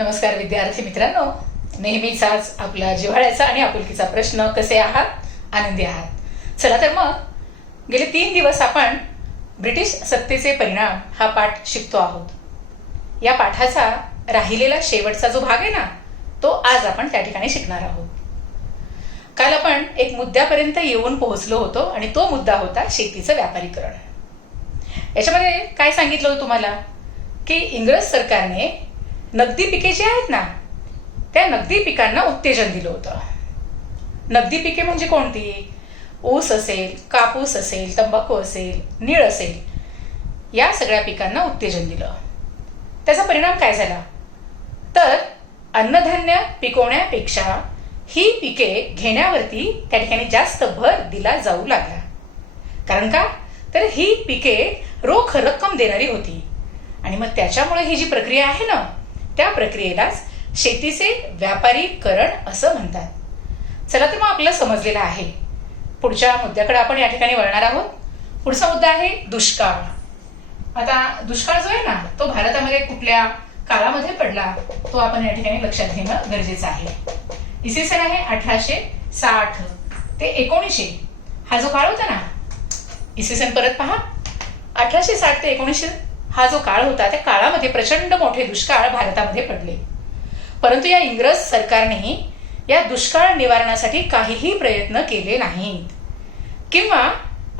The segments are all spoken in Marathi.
नमस्कार विद्यार्थी मित्रांनो, नेहमीचाच आपला जिव्हाळ्याचा आणि आपुलकीचा प्रश्न, कसे आहात? आनंदी आहात? चला तर मग गेले 3 दिवस आपण ब्रिटिश सत्तेचे परिणाम हा पाठ शिकतो आहोत. या पाठाचा राहिलेला शेवटचा जो भाग आहे ना, तो आज आपण त्या ठिकाणी शिकणार आहोत. काल आपण एक मुद्द्यापर्यंत येऊन पोहोचलो होतो आणि तो मुद्दा होता शेतीचं व्यापारीकरण. याच्यामध्ये काय सांगितलं होतं तुम्हाला की इंग्रज सरकारने नगदी पिके जी आहेत ना, त्या नगदी पिकांना उत्तेजन दिलं होतं. नगदी पिके म्हणजे कोणती? ऊस असेल, कापूस असेल, तंबाखू असेल, नीळ असेल, या सगळ्या पिकांना उत्तेजन दिलं. त्याचा परिणाम काय झाला तर अन्नधान्य पिकवण्यापेक्षा ही पिके घेण्यावरती त्या ठिकाणी जास्त भर दिला जाऊ लागला. कारण का तर ही पिके रोख रक्कम देणारी होती आणि मग त्याच्यामुळे ही जी प्रक्रिया आहे ना, त्या प्रक्रियेलाच शेतीचे व्यापारीकरण असं म्हणतात. चला तर मग आपल्याला समजलेलं आहे. पुढच्या मुद्द्याकडे आपण या ठिकाणी वळणार आहोत. पुढचा मुद्दा आहे दुष्काळ. आता दुष्काळ जो आहे ना, तो भारतामध्ये कुठल्या काळामध्ये पडला तो आपण या ठिकाणी लक्षात घेणं गरजेचं आहे. इसवी सन आहे 1860 ते 1900 हा जो काळ होता ना, इसवी सन परत पहा, 1860 ते 1900 हा जो काळ होता, त्या काळामध्ये प्रचंड मोठे दुष्काळ भारतामध्ये पडले. परंतु या इंग्रज सरकारने या दुष्काळ निवारणासाठी काहीही प्रयत्न केले नाहीत. किंवा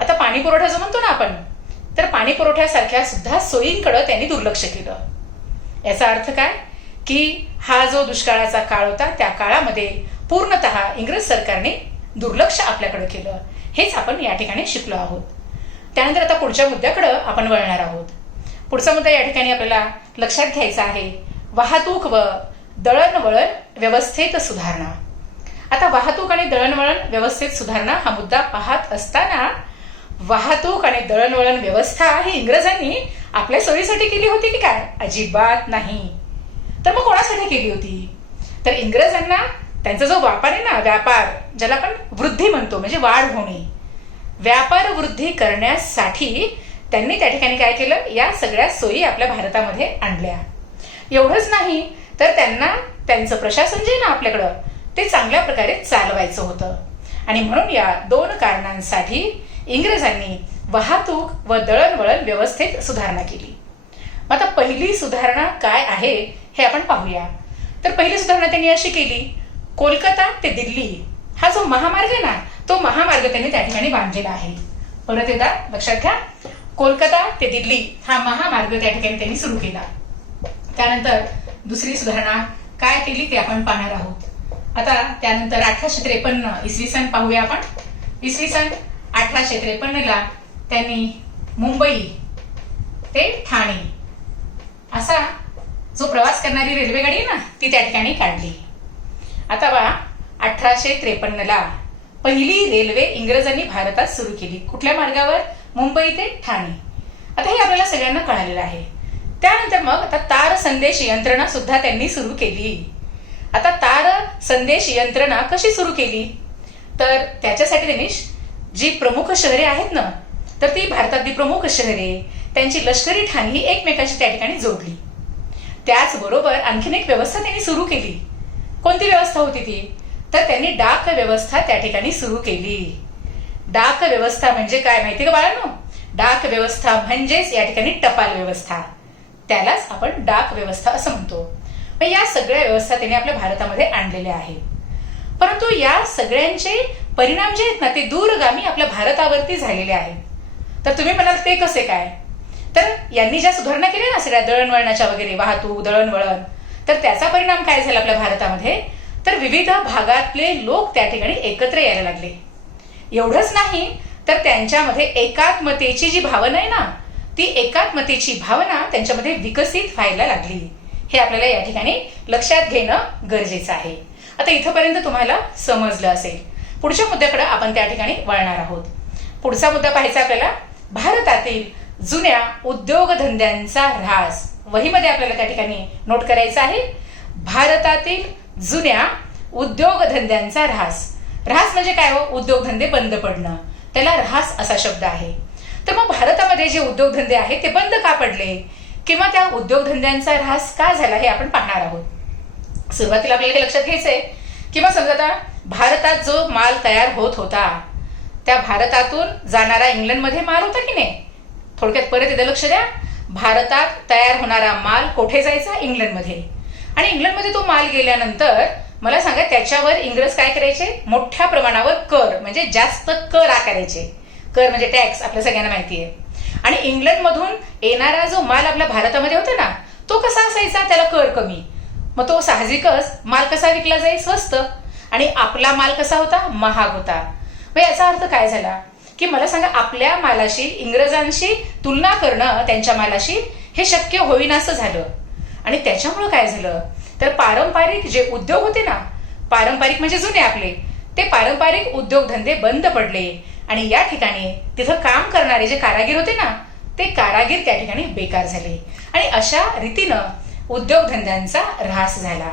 आता पाणी पुरवठा जो म्हणतो ना आपण, तर पाणी पुरवठ्यासारख्या सुद्धा सोयींकडे त्यांनी दुर्लक्ष केलं. याचा अर्थ काय की हा जो दुष्काळाचा काळ होता, त्या काळामध्ये पूर्णतः इंग्रज सरकारने दुर्लक्ष आपल्याकडे केलं. हेच आपण या ठिकाणी शिकलो आहोत. त्यानंतर आता पुढच्या मुद्द्याकडे आपण वळणार आहोत. पुढचा मुद्दा या ठिकाणी आपल्याला लक्षात घ्यायचा आहे, वाहतूक व दळणवळण व्यवस्थेत सुधारणा. आता वाहतूक आणि दळणवळण व्यवस्थेत सुधारणा हा मुद्दा पाहत असताना, वाहतूक आणि दळणवळण व्यवस्था ही इंग्रजांनी आपल्या सोयीसाठी केली होती की काय? अजिबात नाही. तर मग कोणासाठी केली होती? तर इंग्रजांना त्यांचा जो व्यापार आहे ना, व्यापार ज्याला आपण वृद्धी म्हणतो, म्हणजे वाढ होणे, व्यापार वृद्धी करण्यासाठी त्यांनी त्या ठिकाणी काय केलं, या सगळ्या सोयी आपल्या भारतामध्ये आणल्या. एवढंच नाही तर त्यांना त्यांचं प्रशासन जे ना आपल्याकडं, ते चांगल्या प्रकारे चालवायचं होतं. आणि म्हणून या 2 कारणांसाठी इंग्रजांनी वाहतूक व दळणवळण व्यवस्थेत सुधारणा केली. आता पहिली सुधारणा काय आहे हे आपण पाहूया. तर पहिली सुधारणा त्यांनी अशी केली, कोलकाता ते दिल्ली हा जो महामार्ग आहे ना, तो महामार्ग त्यांनी त्या ठिकाणी बांधलेला आहे. परत एकदा लक्षात घ्या, कोलकाता ते दिल्ली हा महामार्ग त्या ठिकाणी त्यांनी सुरू केला. त्यानंतर दुसरी सुधारणा काय केली ते आपण पाहणार आहोत. आता त्यानंतर 1853 इसवी सन पाहूया आपण. इसवी सन 1853 त्यांनी मुंबई ते ठाणे असा जो प्रवास करणारी रेल्वेगाडी आहे ना, ती त्या ठिकाणी काढली. आता बघा, 1853 पहिली रेल्वे इंग्रजांनी भारतात सुरू केली. कुठल्या मार्गावर? मुंबई ते ठाणे. आता हे आपल्याला सगळ्यांना कळालेलं आहे. त्यानंतर मग आता तार संदेश यंत्रणा सुद्धा त्यांनी सुरू केली. आता तार संदेश यंत्रणा कशी सुरू केली तर त्याच्यासाठी त्यांनी जी प्रमुख शहरे आहेत ना, तर ती भारतातली प्रमुख शहरे, त्यांची लष्करी ठाणी ही एकमेकांशी त्या ठिकाणी जोडली. त्याचबरोबर आणखीन एक व्यवस्था त्यांनी सुरू केली. कोणती व्यवस्था होती ती? तर त्यांनी डाक व्यवस्था त्या ठिकाणी सुरू केली. डाक व्यवस्था म्हणजे काय माहिती का बाळांनो? डाक व्यवस्था म्हणजेच या ठिकाणी टपाल व्यवस्था, त्यालाच आपण डाक व्यवस्था असं म्हणतो. मग या सगळ्या व्यवस्था त्यांनी आपल्या भारतामध्ये आणलेल्या आहेत. परंतु या सगळ्यांचे परिणाम जे आहेत ना, ते दूरगामी आपल्या भारतावरती झालेले आहेत. तर तुम्ही म्हणाल ते कसे काय? तर यांनी ज्या सुधारणा केल्या ना सगळ्या दळणवळणाच्या वगैरे, वाहतूक दळणवळण, तर त्याचा परिणाम काय झाला आपल्या भारतामध्ये तर विविध भागातले लोक त्या ठिकाणी एकत्र यायला लागले. एवढंच नाही तर त्यांच्यामध्ये एकात्मतेची जी भावना आहे ना, ती एकात्मतेची भावना त्यांच्यामध्ये विकसित व्हायला लागली. हे आपल्याला या ठिकाणी लक्षात घेणं गरजेचं आहे. आता इथपर्यंत तुम्हाला समजलं असेल. पुढच्या मुद्द्याकडे आपण त्या ठिकाणी वळणार आहोत. पुढचा मुद्दा पाहायचा आपल्याला, भारतातील जुन्या उद्योगधंद्यांचा ऱ्हास. वहीमध्ये आपल्याला त्या ठिकाणी नोट करायचं आहे, भारतातील जुन्या उद्योगधंद्यांचा ऱ्हास. ऱ्हास म्हणजे काय हो? उद्योगधंदे बंद पडणं, त्याला ऱ्हास असा शब्द आहे. तर मग भारतामध्ये जे उद्योगधंदे आहेत ते बंद का पडले किंवा त्या उद्योगधंद्यांचा ऱ्हास का झाला हे आपण पाहणार आहोत. सुरुवातीला आपल्याला हे लक्षात घ्यायचंय की मग समजा आता भारतात जो माल तयार होत होता त्या भारतातून जाणारा इंग्लंडमध्ये माल होता की नाही. थोडक्यात परत एकदा लक्ष द्या. भारतात तयार होणारा माल कुठे जायचा? इंग्लंडमध्ये. आणि इंग्लंडमध्ये तो माल गेल्यानंतर मला सांगा त्याच्यावर इंग्रज काय करायचे? मोठ्या प्रमाणावर कर म्हणजे जास्त कर आकारायचे. कर म्हणजे टॅक्स आपल्या सगळ्यांना माहिती आहे. आणि इंग्लंडमधून येणारा जो माल आपल्या भारतामध्ये होता ना तो कसा असायचा? त्याला कर कमी. मग तो साहजिकच माल कसा विकला जाईल? स्वस्त. आणि आपला माल कसा होता? महाग होता. मग याचा अर्थ काय झाला की मला सांगा आपल्या मालाशी इंग्रजांशी तुलना करणं त्यांच्या मालाशी हे शक्य होईनासं झालं. आणि त्याच्यामुळं काय झालं तर पारंपरिक जे उद्योग होते ना, पारंपरिक म्हणजे जुने आपले, ते पारंपरिक उद्योगधंदे बंद पडले. आणि या ठिकाणी तिथं काम करणारे जे कारागीर होते ना ते कारागीर त्या ठिकाणी बेकार झाले. आणि अशा रीतीनं उद्योगधंद्यांचा ऱ्हास झाला.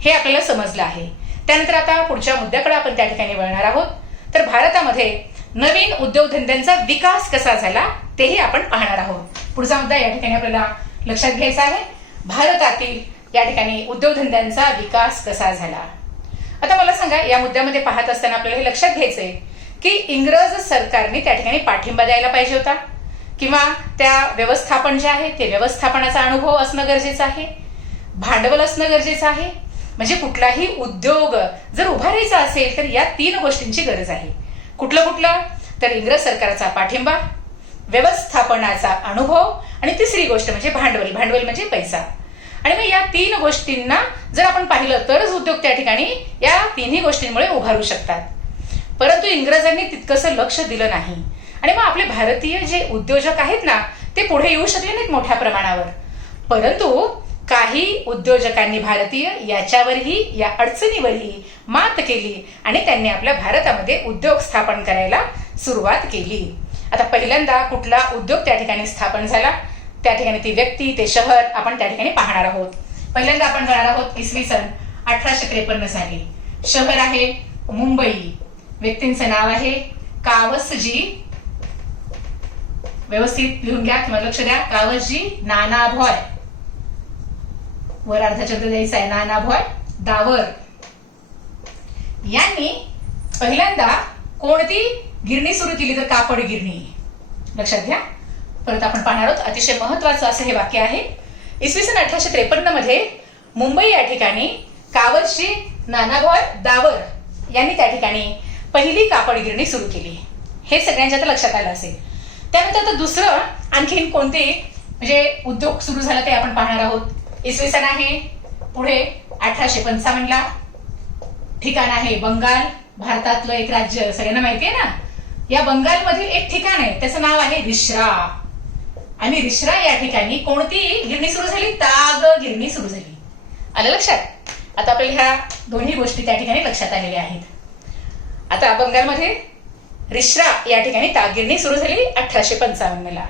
हे आपल्याला समजलं आहे. त्यानंतर आता पुढच्या मुद्द्याकडे आपण त्या ठिकाणी वळणार आहोत. तर भारतामध्ये नवीन उद्योगधंद्यांचा विकास कसा झाला तेही आपण पाहणार आहोत. पुढचा मुद्दा या ठिकाणी आपल्याला लक्षात घ्यायचा आहे. भारतातील या ठिकाणी उद्योगधंद्यांचा विकास कसा झाला. आता मला सांगा या मुद्द्यामध्ये पाहत असताना आपल्याला हे लक्षात घ्यायचंय की इंग्रज सरकारने त्या ठिकाणी पाठिंबा द्यायला पाहिजे होता किंवा त्या व्यवस्थापन जे आहे ते व्यवस्थापनाचा अनुभव असणं गरजेचं आहे. भांडवल असणं गरजेचं आहे. म्हणजे कुठलाही उद्योग जर उभारायचा असेल तर या 3 गोष्टींची गरज आहे. कुठलं तर इंग्रज सरकारचा पाठिंबा, व्यवस्थापनाचा अनुभव आणि तिसरी गोष्ट म्हणजे भांडवल. भांडवल म्हणजे पैसा. आणि मग या 3 गोष्टींना जर आपण पाहिलं तरच उद्योग त्या ठिकाणी या 3ही गोष्टींमुळे उभारू शकतात. परंतु इंग्रजांनी तितकंसं लक्ष दिलं नाही. आणि मग आपले भारतीय जे उद्योजक आहेत ना ते पुढे येऊ शकले नाहीत मोठ्या प्रमाणावर. परंतु काही उद्योजकांनी भारतीय याच्यावरही या अडचणीवरही मात केली आणि त्यांनी आपल्या भारतामध्ये उद्योग स्थापन करायला सुरुवात केली. आता पहिल्यांदा कुठला उद्योग त्या ठिकाणी स्थापन झाला, त्या ठिकाणी ती व्यक्ती ते शहर आपण त्या ठिकाणी पाहणार आहोत. पहिल्यांदा आपण जाणार आहोत इसवी सन 1853 साली. शहर आहे मुंबई. व्यक्तींचं नाव आहे कावसजी. व्यवस्थित लिहून घ्या किंवा लक्ष द्या. कावसजी नानाभॉय, वर अर्धा शब्द द्यायचा आहे, नानाभॉय दावर यांनी पहिल्यांदा कोणती गिरणी सुरू केली तर कापड गिरणी. लक्षात घ्या. परत आपण पाहणार आहोत. अतिशय महत्वाचं असं हे वाक्य आहे. इसवी सन 1853 मध्ये मुंबई या ठिकाणी कावसजी नानाभॉय दावर यांनी त्या ठिकाणी पहिली कापड गिरणी सुरू केली. हे सगळ्यांच्या आता लक्षात आलं असेल. त्यानंतर आता दुसरं आणखीन कोणते म्हणजे उद्योग सुरू झाला ते आपण पाहणार आहोत. इसवी सन आहे पुढे 1855 ला. ठिकाण आहे बंगाल. भारतातलं एक राज्य सगळ्यांना माहिती आहे ना. या बंगालमधील एक ठिकाण आहे त्याचं नाव आहे रिश्रा. आणि रिश्रा या ठिकाणी कोणती गिरणी सुरू झाली? ताग गिरणी सुरू झाली. आलं लक्षात. आता आपल्याला ह्या दोन्ही गोष्टी त्या ठिकाणी लक्षात आलेल्या आहेत. आता बंगालमध्ये रिश्रा या ठिकाणी ताग गिरणी सुरू झाली 1855 ला.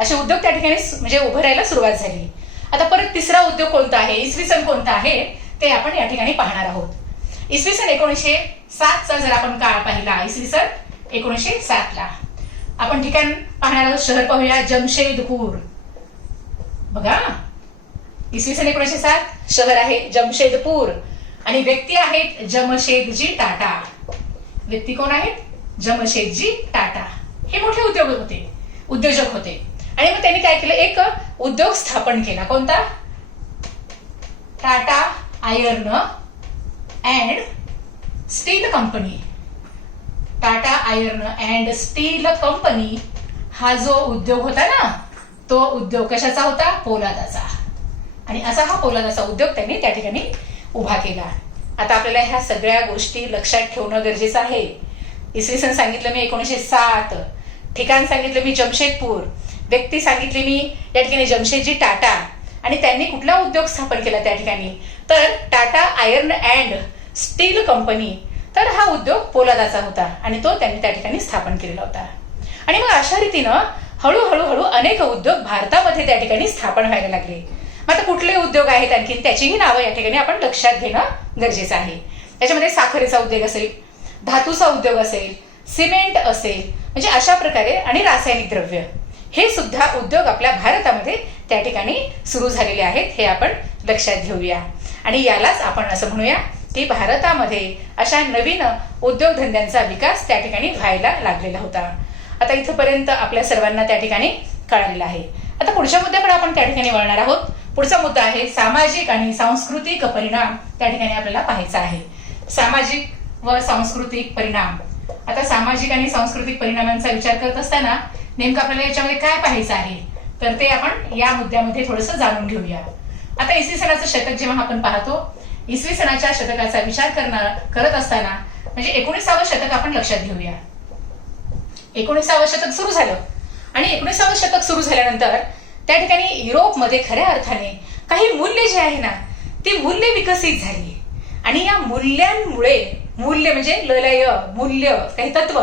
असे उद्योग त्या ठिकाणी म्हणजे उभारायला सुरुवात झाली. आता परत तिसरा उद्योग कोणता आहे, इसवी सन कोणता आहे ते आपण या ठिकाणी पाहणार आहोत. इसवी सन 1907 चा जर आपण काळ पाहिला, इसवी सन 1907 ला आपण ठिकाण पाहणार आहोत. शहर पाहूया जमशेदपूर. बघा इसवी सन 1907 शहर आहे जमशेदपूर आणि व्यक्ती आहेत जमशेदजी टाटा. व्यक्ती कोण आहेत? जमशेदजी टाटा. हे मोठे उद्योजक होते. आणि मग त्यांनी काय केलं? एक उद्योग स्थापन केला. कोणता? Tata iron and still company. Tata iron and still company हा जो उद्योग होता ना तो उद्योग कशाचा होता? पोलादाचा. आणि असा हा पोलादाचा उद्योग त्यांनी त्या ठिकाणी उभा केला. आता आपल्याला ह्या सगळ्या गोष्टी लक्षात ठेवणं गरजेचं आहे. इसवी सन सांगितलं मी 1907, ठिकाण सांगितलं मी जमशेदपूर, व्यक्ती सांगितली मी या ठिकाणी जमशेदजी टाटा आणि त्यांनी कुठला उद्योग स्थापन केला त्या ठिकाणी तर Tata iron and still company. तर हा उद्योग पोलादाचा होता आणि तो त्यांनी त्या ठिकाणी स्थापन केलेला होता. आणि मग अशा रीतीनं हळूहळू अनेक उद्योग भारतामध्ये त्या ठिकाणी स्थापन व्हायला लागले. मग आता कुठले उद्योग आहेत आणखीन त्याचीही नावं या ठिकाणी आपण लक्षात घेणं गरजेचं आहे. त्याच्यामध्ये साखरेचा उद्योग असेल, धातूचा उद्योग असेल, सिमेंट असेल, म्हणजे अशा प्रकारे आणि रासायनिक द्रव्य हे सुद्धा उद्योग आपल्या भारतामध्ये त्या ठिकाणी सुरू झालेले आहेत. हे आपण लक्षात घेऊया. आणि यालाच आपण असं म्हणूया की भारतामध्ये अशा नवीन उद्योगधंद्यांचा विकास त्या ठिकाणी व्हायला लागलेला होता. आता इथपर्यंत आपल्या सर्वांना त्या ठिकाणी कळालेलं आहे. आता पुढच्या मुद्द्याकडे आपण त्या ठिकाणी वळणार आहोत. पुढचा मुद्दा आहे सामाजिक आणि सांस्कृतिक परिणाम. त्या ठिकाणी आपल्याला पाहायचा आहे सामाजिक व सांस्कृतिक परिणाम. आता सामाजिक आणि सांस्कृतिक परिणामांचा विचार करत असताना नेमकं आपल्याला याच्यामध्ये काय पाहायचं आहे तर ते आपण या मुद्द्यामध्ये थोडंसं जाणून घेऊया. आता इसवी सणाचं शतक जेव्हा आपण पाहतो, इसवी सणाच्या शतकाचा विचार करत असताना म्हणजे 19वे शतक आपण लक्षात घेऊया. 19वे शतक सुरू झालं आणि 19वे शतक सुरू झाल्यानंतर त्या ठिकाणी युरोपमध्ये खऱ्या अर्थाने काही मूल्य जे आहे ना ती मूल्य विकसित झाली आणि या मूल्यांमुळे मूल्य म्हणजे ललय मूल्य काही तत्व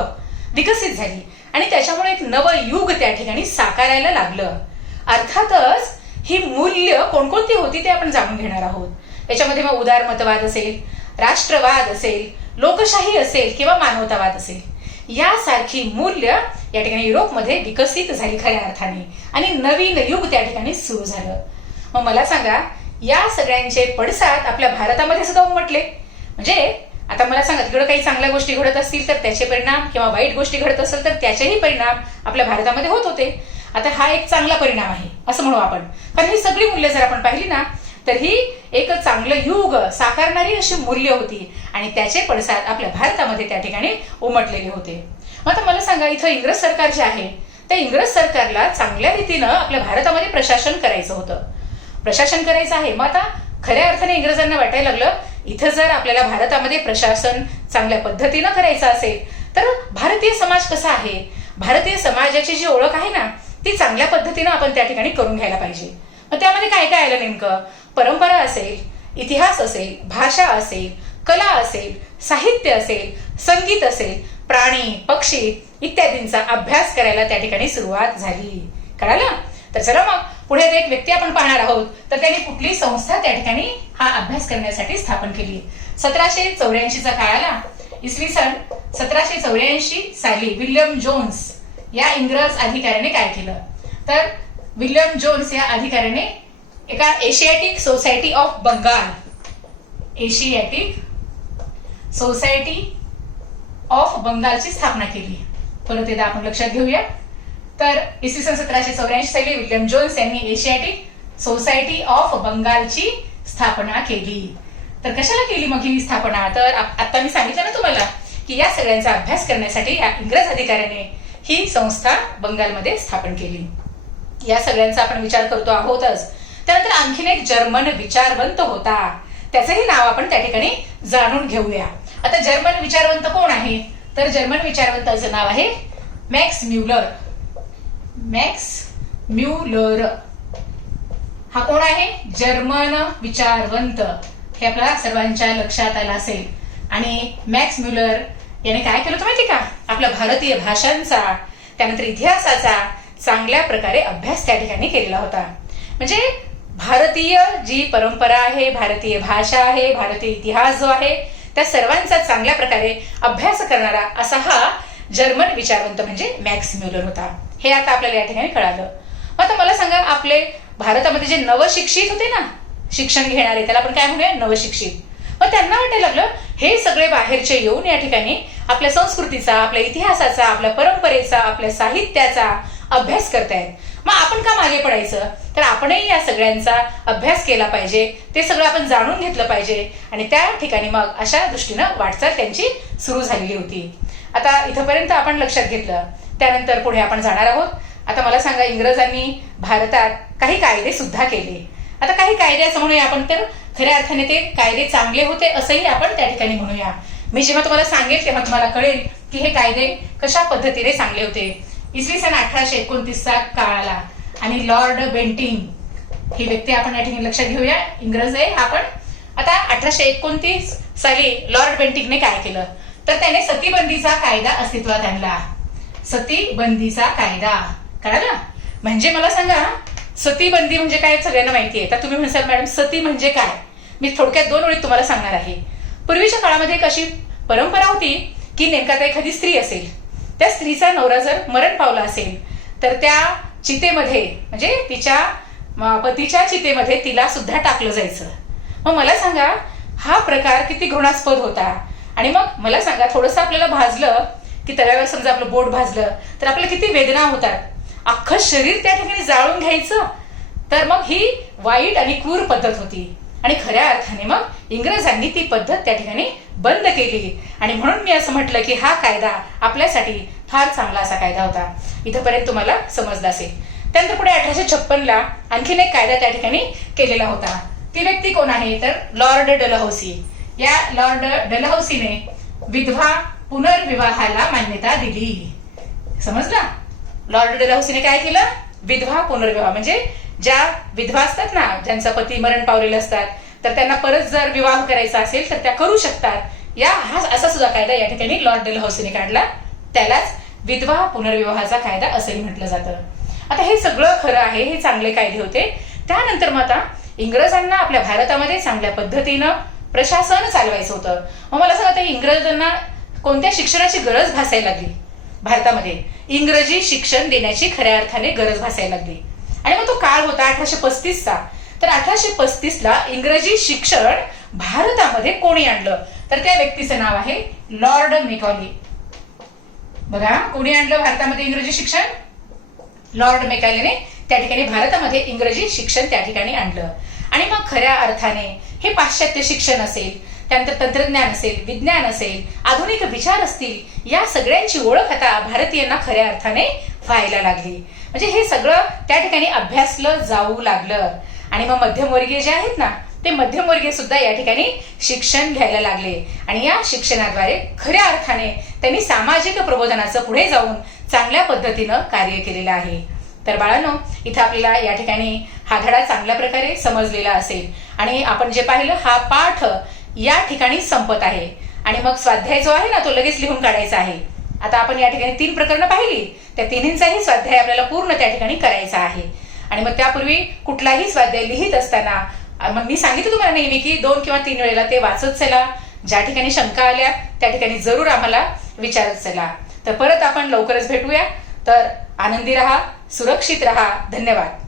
विकसित झाली आणि त्याच्यामुळे एक नवं युग त्या ठिकाणी साकारायला लागलं. अर्थातच ही मूल्य कोणकोणती होती ते आपण जाणून घेणार आहोत. याच्यामध्ये मग उदारमतवाद असेल, राष्ट्रवाद असेल, लोकशाही असेल किंवा मानवतावाद असेल, यासारखी मूल्य या ठिकाणी युरोपमध्ये विकसित झाली खऱ्या अर्थाने आणि नवीन युग त्या ठिकाणी सुरू झालं. मग मला सांगा या सगळ्यांचे पडसाद आपल्या भारतामध्ये सुद्धा उमटले. म्हणजे आता मला सांगा तिकडे काही चांगल्या गोष्टी घडत असतील तर त्याचे परिणाम किंवा वाईट गोष्टी घडत असेल तर त्याचेही परिणाम आपल्या भारतामध्ये होत होते. आता हा एक चांगला परिणाम आहे असं म्हणू आपण, कारण ही सगळी मूल्य जर आपण पाहिली ना तर ही एक चांगलं युग साकारणारी अशी मूल्य होती आणि त्याचे पडसाद आपल्या भारतामध्ये त्या ठिकाणी उमटलेले होते. मग आता मला सांगा इथं इंग्रज सरकार जे आहे त्या इंग्रज सरकारला चांगल्या रीतीनं आपल्या भारतामध्ये प्रशासन करायचं होतं. प्रशासन करायचं आहे. मग आता खऱ्या अर्थाने इंग्रजांना वाटायला लागलं इथं जर आपल्याला भारतामध्ये प्रशासन चांगल्या पद्धतीनं करायचं असेल तर भारतीय समाज कसा आहे, भारतीय समाजाची जी ओळख आहे ना ती चांगल्या पद्धतीनं आपण त्या ठिकाणी करून घ्यायला पाहिजे. मग त्यामध्ये काय काय आलं नेमकं, परंपरा असेल, इतिहास असेल, भाषा असेल, कला असेल, साहित्य असेल, संगीत असेल, प्राणी पक्षी इत्यादींचा अभ्यास करायला त्या ठिकाणी सुरुवात झाली. कळालं? तर चला मग पुढे एक व्यक्ती आपण पाहणार आहोत तर त्यांनी कुठली संस्था त्या ठिकाणी हा अभ्यास करण्यासाठी स्थापन केली. 1784चा काळ आला. इसवी सन 1784 साली विल्यम जोन्स या इंग्रज अधिकाऱ्याने काय केलं तर विल्यम जोन्स या अधिकाऱ्याने एका Asiatic Society of Bengal, Asiatic Society of बंगालची स्थापना केली. परत एकदा आपण लक्षात घेऊया. तर इसवी सन 1784 साली विल्यम जोन्स यांनी एशियाटिक सोसायटी ऑफ बंगालची स्थापना केली. तर कशाला केली मग ही स्थापना, तर आता मी सांगितलं ना तुम्हाला की या सगळ्यांचा अभ्यास करण्यासाठी या इंग्रज अधिकाऱ्याने ही संस्था बंगालमध्ये स्थापन केली. या सगळ्यांचा आपण विचार करतो आहोतच. त्यानंतर आणखीन एक जर्मन विचारवंत होता, त्याचंही नाव आपण त्या ठिकाणी जाणून घेऊया. आता जर्मन विचारवंत कोण आहे तर जर्मन विचारवंताचं नाव आहे मॅक्स म्युलर. मॅक्स म्युलर हा कोण आहे, जर्मन विचारवंत. हे आपल्या सर्वांच्या लक्षात आलं असेल. आणि मॅक्स म्युलर याने काय केलं होतं माहिती का, आपल्या भारतीय भाषांचा त्यानंतर इतिहासाचा चांगल्या प्रकारे अभ्यास त्या ठिकाणी केलेला होता. म्हणजे भारतीय जी परंपरा आहे, भारतीय भाषा आहे, भारतीय इतिहास जो आहे त्या सर्वांचा चांगल्या प्रकारे अभ्यास करणारा असा हा जर्मन विचारवंत म्हणजे मॅक्स म्युलर होता. हे आता आपल्याला या ठिकाणी कळालं. आता मला सांगा आपले भारतामध्ये जे नवशिक्षित होते ना, शिक्षण घेणारे, त्याला आपण काय म्हणूया नवशिक्षित. मग त्यांना वाटायला लागलं हे सगळे बाहेरचे येऊन या ठिकाणी आपल्या संस्कृतीचा, आपल्या इतिहासाचा, आपल्या परंपरेचा, आपल्या साहित्याचा अभ्यास करतायत. मग आपण का मागे पडायचं, तर आपणही या सगळ्यांचा अभ्यास केला पाहिजे, ते सगळं आपण जाणून घेतलं पाहिजे. आणि त्या ठिकाणी मग अशा दृष्टीनं वाटचाल त्यांची सुरू झालेली होती. आता इथपर्यंत आपण लक्षात घेतलं. त्यानंतर पुढे आपण जाणार आहोत. आता मला सांगा इंग्रजांनी भारतात काही कायदे सुद्धा केले. आता काही कायदे असं म्हणूया आपण तर खऱ्या अर्थाने ते कायदे चांगले होते असंही आपण त्या ठिकाणी म्हणूया. मी जेव्हा तुम्हाला सांगेल तेव्हा तुम्हाला कळेल की हे कायदे कशा पद्धतीने चांगले होते. इसवी सन 1829चा काळ आला आणि लॉर्ड बेंटिंग ही व्यक्ती आपण या ठिकाणी लक्षात घेऊया, इंग्रज आहे आपण. आता 1829 साली लॉर्ड बेंटिंगने काय केलं तर त्याने सतीबंदीचा कायदा अस्तित्वात आणला. सतीबंदीचा कायदा कळाला. म्हणजे मला सांगा सतीबंदी म्हणजे काय सगळ्यांना माहिती आहे. तर तुम्ही म्हणसाल मॅडम सती म्हणजे काय, मी थोडक्यात 2 ओळीत तुम्हाला सांगणार आहे. पूर्वीच्या काळामध्ये एक अशी परंपरा होती की नेमका आता एखादी स्त्री असेल, त्या स्त्रीचा नवरा जर मरण पावला असेल तर त्या चितेमध्ये म्हणजे तिच्या पतीच्या चितेमध्ये तिला सुद्धा टाकलं जायचं. मग मला सांगा, हा प्रकार किती घृणास्पद होता. आणि मग मला सांगा, थोडंसं आपल्याला भाजलं की तव्यावर समजा आपलं बोट भाजलं तर आपल्याला किती वेदना होतात. अख्खं शरीर त्या ठिकाणी जाळून घ्यायचं. तर मग ही वाईट आणि क्रूर पद्धत होती. आणि खऱ्या अर्थाने मग इंग्रजांनी ती पद्धत त्या ठिकाणी बंद केली. आणि म्हणून मी असं म्हटलं की हा कायदा आपल्यासाठी फार चांगला असा कायदा होता. इथंपर्यंत तुम्हाला समजलं असेल. त्यानंतर पुढे 1856ला आणखीन एक कायदा त्या ठिकाणी केलेला होता. ती व्यक्ती कोण आहे तर लॉर्ड डलहौसी. या लॉर्ड डलहौसीने विधवा पुनर्विवाहाला मान्यता दिली. समजला? लॉर्ड डलहौसीने काय केलं? विधवा पुनर्विवाह म्हणजे ज्या विधवा असतात ना, ज्यांचा पती मरण पावलेले असतात, तर त्यांना परत जर विवाह करायचा असेल तर त्या करू शकतात. हा असा सुद्धा कायदा या ठिकाणी लॉर्ड डलहौसीने काढला. त्यालाच विधवा पुनर्विवाहाचा कायदा असंही म्हटलं जातं. आता हे सगळं खरं आहे, हे चांगले कायदे होते. त्यानंतर मग आता इंग्रजांना आपल्या भारतामध्ये चांगल्या पद्धतीनं प्रशासन चालवायचं होतं. मग मला सांगा, इंग्रजांना कोणत्या शिक्षणाची गरज भासायला लागली? भारतामध्ये इंग्रजी शिक्षण देण्याची खऱ्या अर्थाने गरज भासायला लागली. आणि मग तो काळ होता 1835चा. तर 1835ला इंग्रजी शिक्षण भारतामध्ये कोणी आणलं तर त्या व्यक्तीचं नाव आहे लॉर्ड मेकॉले. बघा, कोणी आणलं भारतामध्ये इंग्रजी शिक्षण? लॉर्ड मेकॉलेने त्या ठिकाणी भारतामध्ये इंग्रजी शिक्षण त्या ठिकाणी आणलं. आणि मग खऱ्या अर्थाने हे पाश्चात्य शिक्षण असेल, त्यानंतर तंत्रज्ञान असेल, विज्ञान असेल, आधुनिक विचार असतील, या सगळ्यांची ओळख आता भारतीयांना खऱ्या अर्थाने व्हायला लागली. म्हणजे हे सगळं त्या ठिकाणी अभ्यासलं जाऊ लागलं. आणि मग मध्यमवर्गीय जे आहेत ना, ते मध्यमवर्गीय सुद्धा या ठिकाणी शिक्षण घ्यायला लागले. आणि या शिक्षणाद्वारे खऱ्या अर्थाने त्यांनी सामाजिक प्रबोधनाचं पुढे जाऊन चांगल्या पद्धतीनं कार्य केलेलं आहे. तर बाळांनो, इथं आपल्याला या ठिकाणी हा धडा चांगल्या प्रकारे समजलेला असेल. आणि आपण जे पाहिलं, हा पाठ या ठिकाणी संपत आहे. आणि मग स्वाध्याय जो आहे ना, तो लगेच लिहून काढायचा आहे. आता आपण या ठिकाणी 3 प्रकरणं पाहिली, त्या तिन्हींचाही स्वाध्याय आपल्याला पूर्ण त्या ठिकाणी करायचा आहे. आणि मग त्यापूर्वी कुठलाही स्वाध्याय लिहित असताना मग मी सांगितलं तुम्हाला नेहमी की 2 किंवा 3 वेळेला ते वाचत चला. ज्या ठिकाणी शंका आल्या त्या ठिकाणी जरूर आम्हाला विचारत चला. तर परत आपण लवकरच भेटूया. तर आनंदी राहा, सुरक्षित राहा. धन्यवाद.